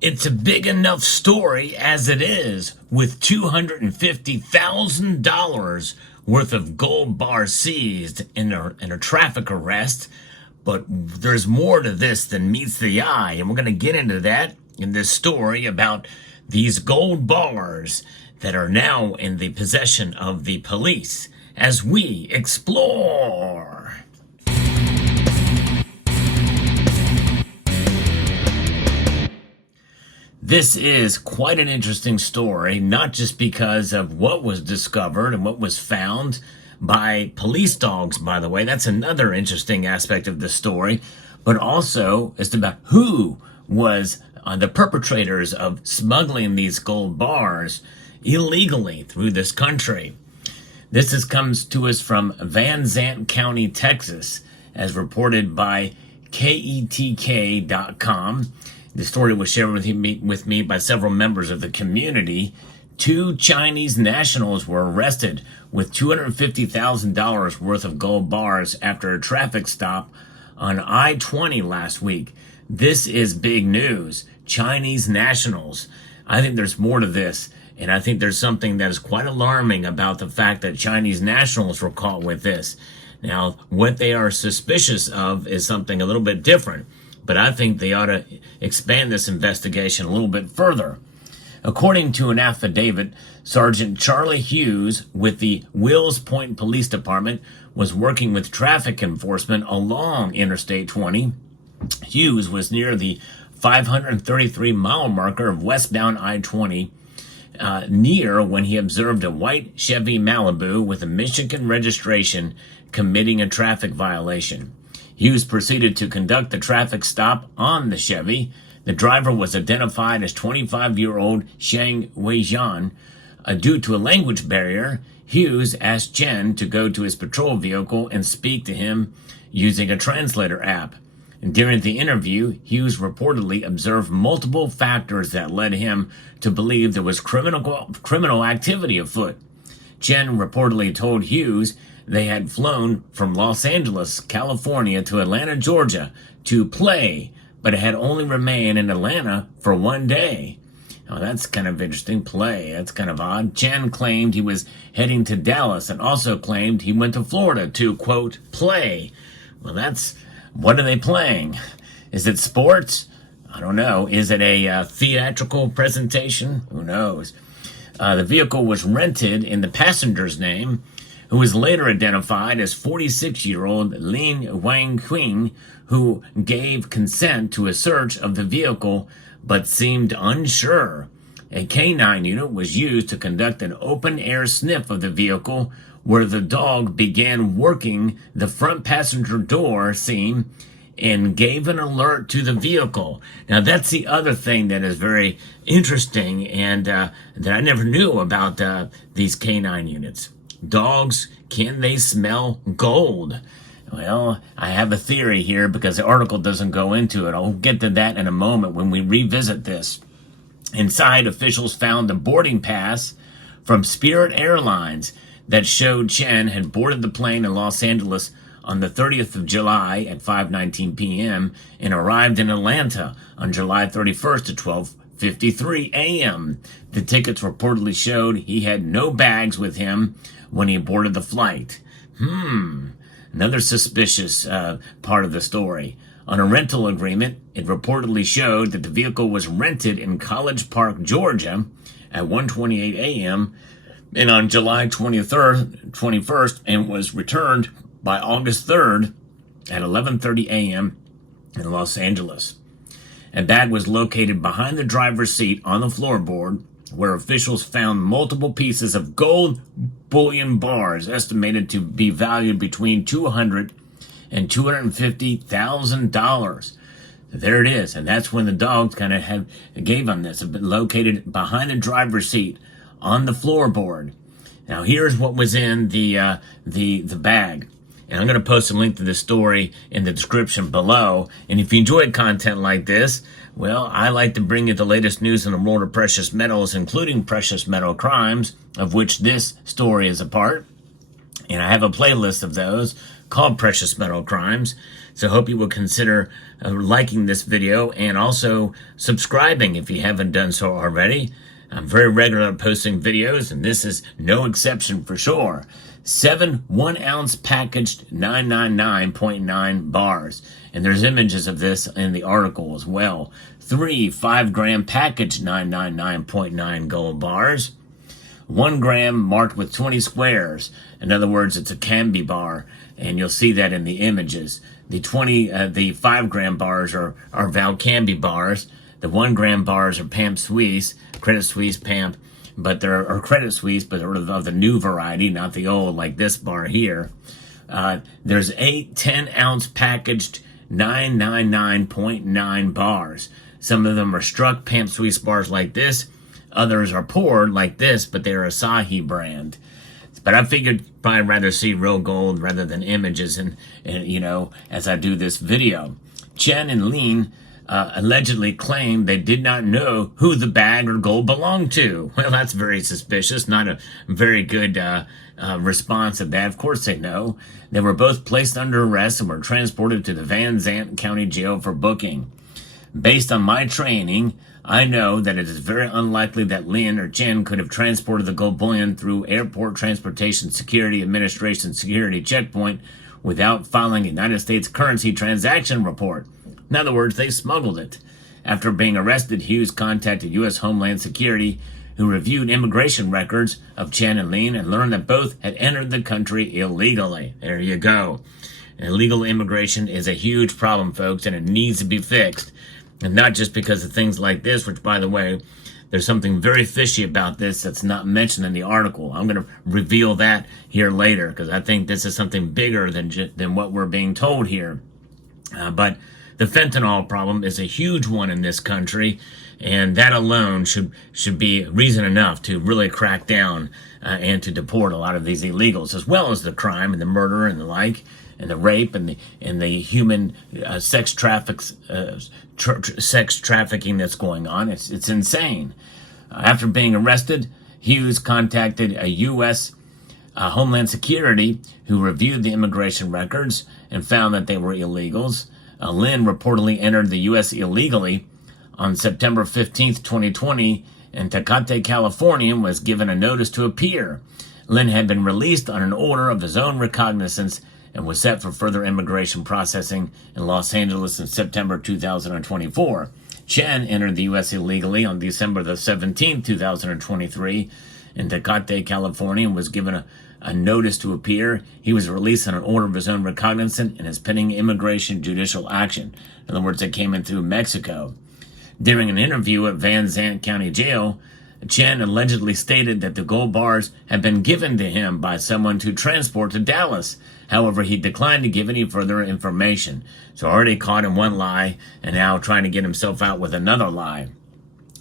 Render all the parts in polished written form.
It's a big enough story as it is, with $250,000 worth of gold bars seized in a traffic arrest. But there's more to this than meets the eye, and we're going to get into that in this story about these gold bars that are now in the possession of the police as we explore. This is quite an interesting story, not just because of what was discovered and what was found by police dogs, by the way. That's another interesting aspect of the story, but also it's about who was the perpetrators of smuggling these gold bars illegally through this country. Comes to us from Van Zant County, Texas, as reported by KETK.com. The story was shared with me by several members of the community. 2 Chinese nationals were arrested with $250,000 worth of gold bars after a traffic stop on I-20 last week. This is big news. Chinese nationals. I think there's more to this, and I think there's something that is quite alarming about the fact that Chinese nationals were caught with this. Now, what they are suspicious of is something a little bit different, but I think they ought to expand this investigation a little bit further. According to an affidavit, Sergeant Charlie Hughes with the Wills Point Police Department was working with traffic enforcement along Interstate 20. Hughes was near the 533-mile marker of westbound I-20 near when he observed a white Chevy Malibu with a Michigan registration committing a traffic violation. Hughes proceeded to conduct the traffic stop on the Chevy. The driver was identified as 25-year-old Shang Weijian. Due to a language barrier, Hughes asked Chen to go to his patrol vehicle and speak to him using a translator app. During the interview, Hughes reportedly observed multiple factors that led him to believe there was criminal activity afoot. Chen reportedly told Hughes they had flown from Los Angeles, California to Atlanta, Georgia to play, but had only remained in Atlanta for 1 day. Now that's kind of interesting. Play, that's kind of odd. Chen claimed he was heading to Dallas and also claimed he went to Florida to, quote, play. Well, what are they playing? Is it sports? I don't know. Is it a theatrical presentation? Who knows? The vehicle was rented in the passenger's name, who was later identified as 46-year-old Lin Wang Qing, who gave consent to a search of the vehicle but seemed unsure. A K9 unit was used to conduct an open-air sniff of the vehicle, where the dog began working the front passenger door seam and gave an alert to the vehicle. Now, that's the other thing that is very interesting and that I never knew about these K9 units. Dogs, can they smell gold? Well, I have a theory here because the article doesn't go into it. I'll get to that in a moment when we revisit this. Inside, officials found a boarding pass from Spirit Airlines that showed Chen had boarded the plane in Los Angeles on the 30th of July at 5:19 p.m. and arrived in Atlanta on July 31st at 12:53 a.m. The tickets reportedly showed he had no bags with him when he boarded the flight. Another suspicious part of the story. On a rental agreement, it reportedly showed that the vehicle was rented in College Park, Georgia at 1:28 a.m. and on July 21st and was returned by August 3rd at 11:30 a.m. in Los Angeles. A bag was located behind the driver's seat on the floorboard, where officials found multiple pieces of gold bullion bars estimated to be valued between $200,000 and $250,000. There it is, and that's when the dogs kind of gave on this. It's been located behind the driver's seat on the floorboard. Now, here's what was in the bag. And I'm going to post a link to this story in the description below. And if you enjoy content like this, well, I like to bring you the latest news in the world of precious metals, including precious metal crimes, of which this story is a part. And I have a playlist of those called Precious Metal Crimes. So I hope you will consider liking this video and also subscribing if you haven't done so already. I'm very regular at posting videos, and this is no exception for sure. 7 1-ounce packaged 999.9 bars. And there's images of this in the article as well. 3 5-gram packaged 999.9 gold bars. 1 gram marked with 20 squares. In other words, it's a candy bar, and you'll see that in the images. The 5-gram bars are Valcambi bars. The 1 gram bars are Pamp Suisse, Credit Suisse, Pamp, but they're Credit Suisse, but they're of the new variety, not the old like this bar here. There's 8 10-ounce packaged 999.9 bars. Some of them are struck Pamp Suisse bars like this. Others are poured like this, but they're Asahi brand. But I figured probably rather see real gold rather than images, and as I do this video. Chen and Lin allegedly claimed they did not know who the bag or gold belonged to. Well, that's very suspicious. Not a very good response of that. Of course they know. They were both placed under arrest and were transported to the Van Zandt County Jail for booking. Based on my training, I know that it is very unlikely that Lin or Chen could have transported the gold bullion through Airport Transportation Security Administration security checkpoint without filing a United States currency transaction report. In other words, they smuggled it. After being arrested, Hughes contacted U.S. Homeland Security, who reviewed immigration records of Chen and Lin and learned that both had entered the country illegally. There you go. Illegal immigration is a huge problem, folks, and it needs to be fixed. And not just because of things like this, which, by the way, there's something very fishy about this that's not mentioned in the article. I'm going to reveal that here later, because I think this is something bigger than what we're being told here. But the fentanyl problem is a huge one in this country, and that alone should be reason enough to really crack down and to deport a lot of these illegals, as well as the crime and the murder and the like, and the rape and the human sex trafficking that's going on. It's insane. After being arrested, Hughes contacted a U.S. Homeland Security, who reviewed the immigration records and found that they were illegals. Lin reportedly entered the U.S. illegally on September 15th, 2020, and Tecate, California, was given a notice to appear. Lin had been released on an order of his own recognizance and was set for further immigration processing in Los Angeles in September 2024. Chen entered the U.S. illegally on December the 17th, 2023, in Tecate, California, and was given a notice to appear. He was released on an order of his own recognizance and is pending immigration judicial action. In other words, it came in through Mexico. During an interview at Van Zandt County Jail, Chen allegedly stated that the gold bars had been given to him by someone to transport to Dallas. However, he declined to give any further information. So already caught in one lie and now trying to get himself out with another lie.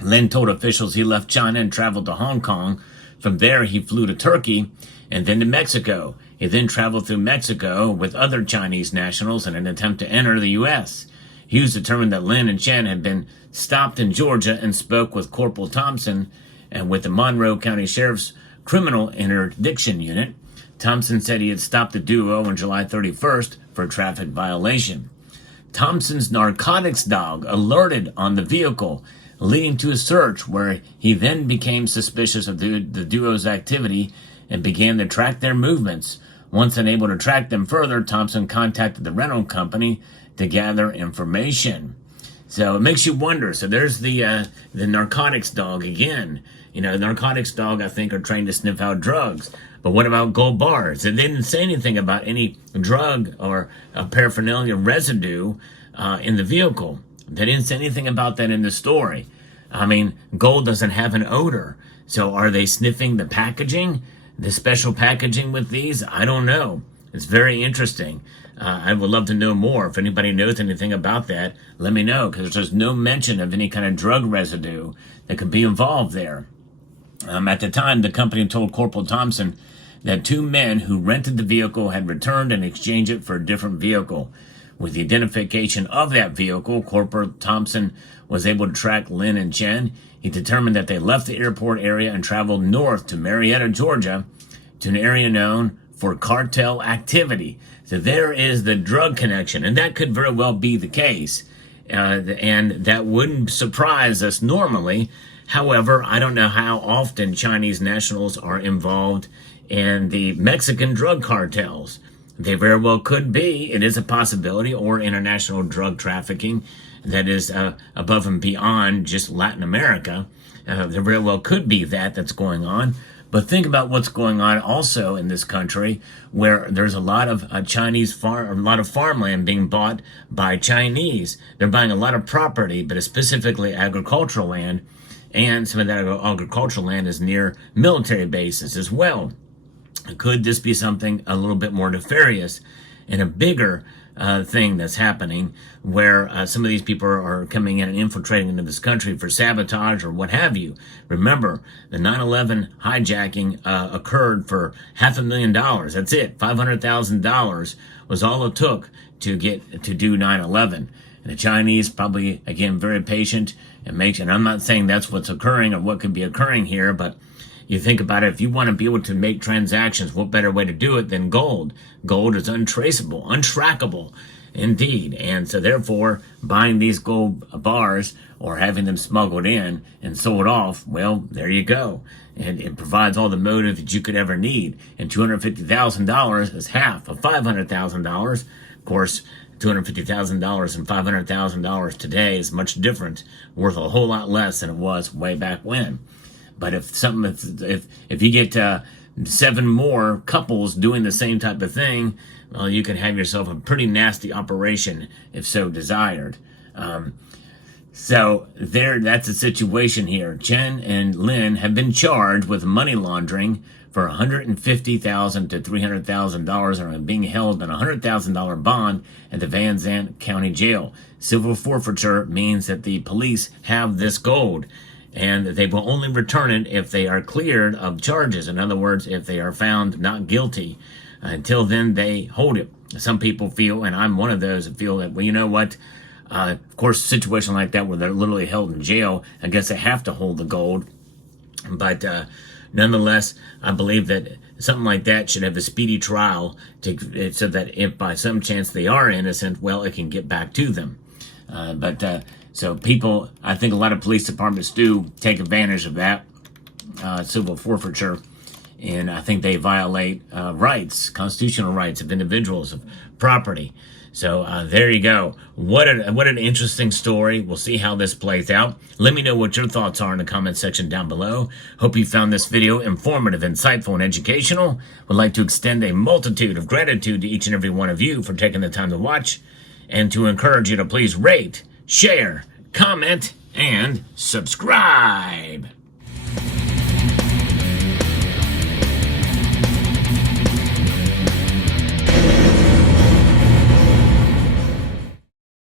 Lin told officials he left China and traveled to Hong Kong. From there, he flew to Turkey and then to Mexico. He then traveled through Mexico with other Chinese nationals in an attempt to enter the U.S. Hughes determined that Lin and Chen had been stopped in Georgia and spoke with Corporal Thompson and with the Monroe County Sheriff's Criminal Interdiction Unit. Thompson said he had stopped the duo on July 31st for a traffic violation. Thompson's narcotics dog alerted on the vehicle, leading to a search where he then became suspicious of the duo's activity and began to track their movements. Once unable to track them further, Thompson contacted the rental company to gather information. So it makes you wonder. So there's the narcotics dog again. The narcotics dog, I think, are trained to sniff out drugs. But what about gold bars? They didn't say anything about any drug or paraphernalia residue in the vehicle. They didn't say anything about that in the story. I mean, gold doesn't have an odor. So are they sniffing the packaging, the special packaging with these? I don't know. It's very interesting. I would love to know more. If anybody knows anything about that, let me know, because there's no mention of any kind of drug residue that could be involved there. At the time, the company told Corporal Thompson that 2 men who rented the vehicle had returned and exchanged it for a different vehicle. With the identification of that vehicle, Corporal Thompson was able to track Lin and Chen. He determined that they left the airport area and traveled north to Marietta, Georgia, to an area known for cartel activity. So there is the drug connection, and that could very well be the case. And that wouldn't surprise us normally. However, I don't know how often Chinese nationals are involved in the Mexican drug cartels. They very well could be. It is a possibility, or international drug trafficking that is above and beyond just Latin America. There very well could be that's going on. But think about what's going on also in this country, where there's a lot of a lot of farmland being bought by Chinese. They're buying a lot of property, but specifically agricultural land, and some of that agricultural land is near military bases as well. Could this be something a little bit more nefarious and a bigger thing that's happening, where some of these people are coming in and infiltrating into this country for sabotage or what have you? Remember, the 9/11 hijacking occurred for $500,000. That's it. $500,000 was all it took to get to do 9/11. And the Chinese probably, again, very patient and I'm not saying that's what's occurring or what could be occurring here, but you think about it, if you want to be able to make transactions, what better way to do it than gold? Gold is untraceable, untrackable, indeed. And so therefore, buying these gold bars or having them smuggled in and sold off, well, there you go. And it provides all the motive that you could ever need. And $250,000 is half of $500,000. Of course, $250,000 and $500,000 today is much different, worth a whole lot less than it was way back when. But if you get 7 more couples doing the same type of thing, well, you can have yourself a pretty nasty operation if so desired. So that's the situation here. Chen and Lin have been charged with money laundering for $150,000 to $300,000 and are being held on a $100,000 bond at the Van Zandt County Jail. Civil forfeiture means that the police have this gold, and they will only return it if they are cleared of charges. In other words, if they are found not guilty. Until then, they hold it. Some people feel, and I'm one of those that feel that, well, you know what? Of course, a situation like that where they're literally held in jail, I guess they have to hold the gold. But nonetheless, I believe that something like that should have a speedy trial so that if by some chance they are innocent, well, it can get back to them. So people, I think a lot of police departments do take advantage of that civil forfeiture, and I think they violate rights, constitutional rights of individuals, of property. So there you go. What an interesting story. We'll see how this plays out. Let me know what your thoughts are in the comment section down below. Hope you found this video informative, insightful, and educational. Would like to extend a multitude of gratitude to each and every one of you for taking the time to watch, and to encourage you to please rate, share, comment, and subscribe.